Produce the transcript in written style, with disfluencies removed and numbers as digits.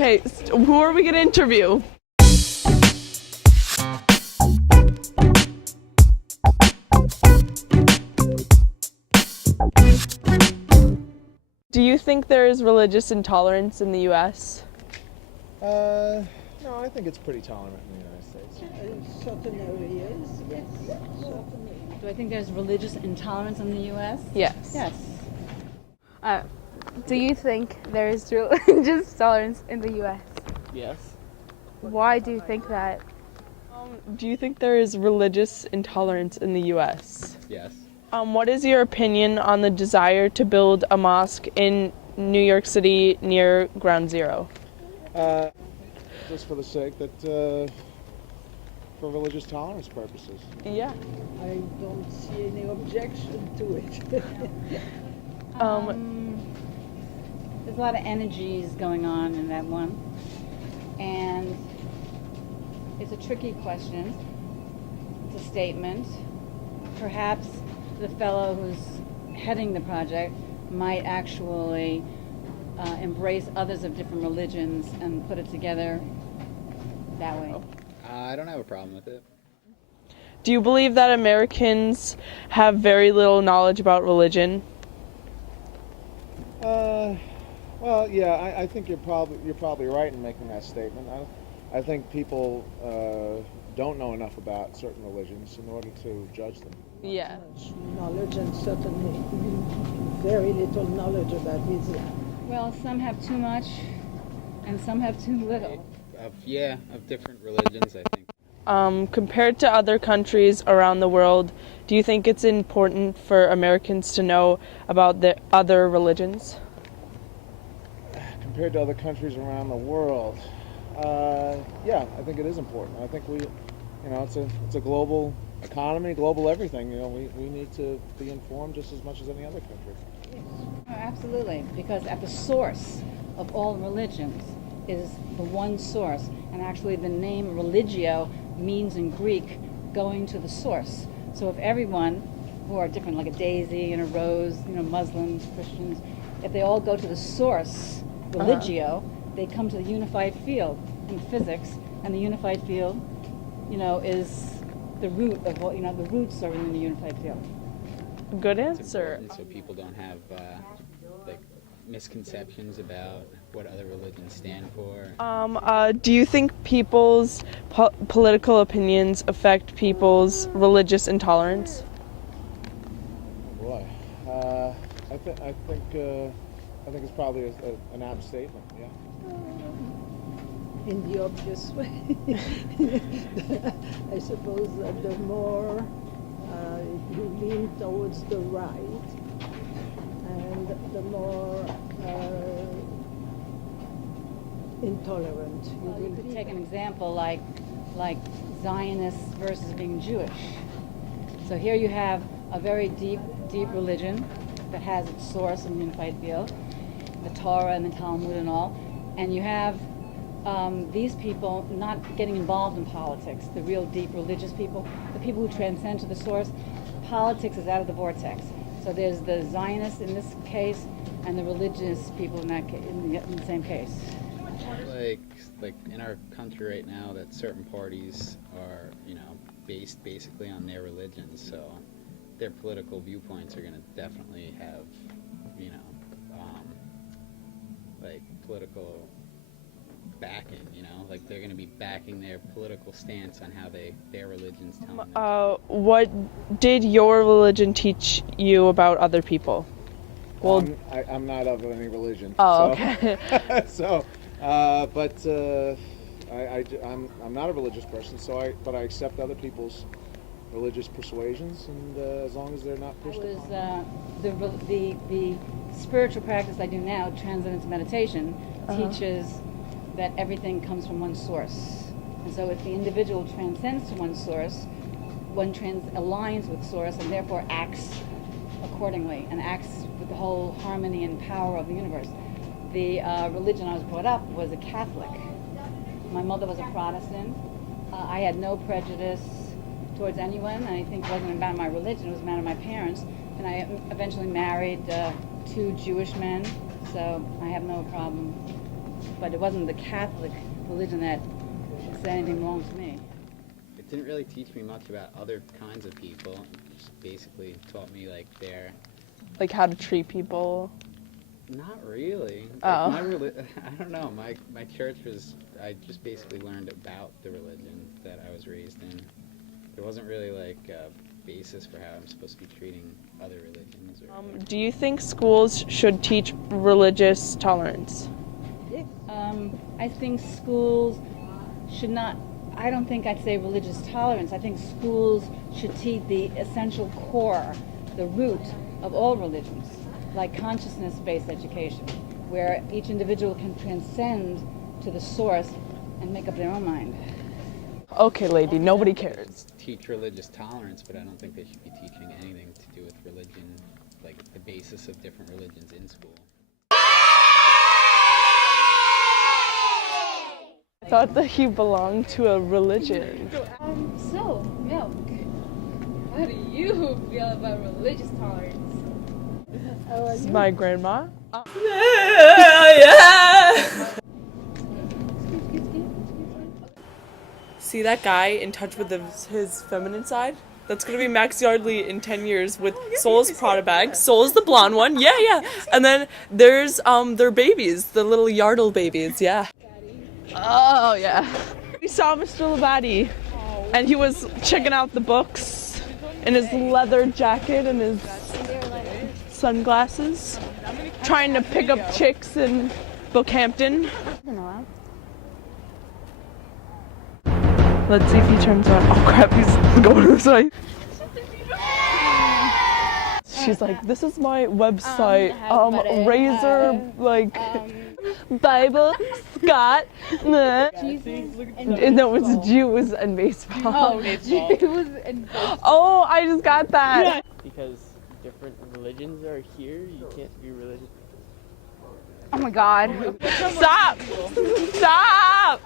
Okay, who are we going to interview? Do you think there is religious intolerance in the U.S.? No, I think it's pretty tolerant in the United States. Certain areas, yes, certainly. Do I think there's religious intolerance in the U.S.? Yes. Yes. Do you think there is religious tolerance in the U.S.? Yes. Why do you think that? Do you think there is religious intolerance in the U.S.? Yes. What is your opinion on the desire to build a mosque in New York City near Ground Zero? Just for the sake that, for religious tolerance purposes. Yeah. I don't see any objection to it. There's a lot of energies going on in that one. And it's a tricky question. It's a statement. Perhaps the fellow who's heading the project might actually embrace others of different religions and put it together that way. I don't have a problem with it. Do you believe that Americans have very little knowledge about religion? Well, yeah, I think you're probably right in making that statement. I think people don't know enough about certain religions in order to judge them. Yeah. Much knowledge and certainly very little knowledge about Islam. Well, some have too much and some have too little. Of different religions, I think. Compared to other countries around the world, do you think it's important for Americans to know about the other religions? Compared to other countries around the world, yeah, I think it is important. I think it's a global economy, global everything. We need to be informed just as much as any other country. Oh, absolutely, because at the source of all religions is the one source, and actually the name religio means in Greek going to the source. So if everyone who are different, like a daisy and a rose, Muslims, Christians, if they all go to the source, religio, they come to the unified field in physics, and the unified field, is the root of what, the roots are in the unified field. Good It's answer. important so people don't have misconceptions about what other religions stand for. Do you think people's political opinions affect people's religious intolerance? Oh boy, I think it's probably an apt statement. Yeah. In the obvious way. I suppose that the more you lean towards the right, and the more intolerant you Well, you will could be. take an example like Zionists versus being Jewish. So here you have a very deep religion that has its source in the unified field, the Torah and the Talmud and all, and you have these people not getting involved in politics, the real deep religious people, the people who transcend to the source. Politics is out of the vortex. So there's the Zionists in this case and the religious people in that in the same case. Like in our country right now, that certain parties are, based basically on their religions, so their political viewpoints are going to definitely have, political backing, they're going to be backing their political stance on how their religion's telling them. What did your religion teach you about other people? Well, I'm not of any religion. oh, so, okay. so, I'm not a religious person. But I accept other people's religious persuasions, and as long as they're not pushed upon. The spiritual practice I do now, transcendence meditation, teaches that everything comes from one source. And so if the individual transcends to one source, one aligns with source and therefore acts accordingly and acts with the whole harmony and power of the universe. The religion I was brought up was a Catholic. My mother was a Protestant. I had no prejudice towards anyone. I think it wasn't about my religion, it was a matter of my parents. And I eventually married 2 Jewish men, so I have no problem but it wasn't the Catholic religion that said anything wrong to me. It didn't really teach me much about other kinds of people. It just basically taught me like their. Like how to treat people? Not really. Oh. Like I don't know. My church was. I just basically learned about the religion that I was raised in. There wasn't really like a basis for how I'm supposed to be treating other religions. Do you think schools should teach religious tolerance? I think schools should not. I don't think I'd say religious tolerance. I think schools should teach the essential core, the root of all religions, like consciousness-based education, where each individual can transcend to the source and make up their own mind. Okay, lady, nobody cares. Teach religious tolerance, but I don't think they should be teaching anything to do with religion, like the basis of different religions in school. I thought that he belonged to a religion. So, Milk, how do you feel about religious tolerance? This is my grandma. See that guy in touch with his feminine side? That's gonna be Max Yardley in 10 years with Soul's Prada bag. Soul's the blonde one, yeah. And then there's their babies, the little Yardle babies, yeah. Oh yeah. We saw Mr. Labadie, and he was checking out the books in his leather jacket and his sunglasses, trying to pick up chicks in Bookhampton. Let's see if he turns around. Oh crap, he's going this way. She's like, this is my website, Razor, like, Bible, Scott, nah. No, it's Jews and baseball. Oh, Jews and Oh, I just got that. Because different religions are here, you can't be religious. Oh my god. Stop! Stop!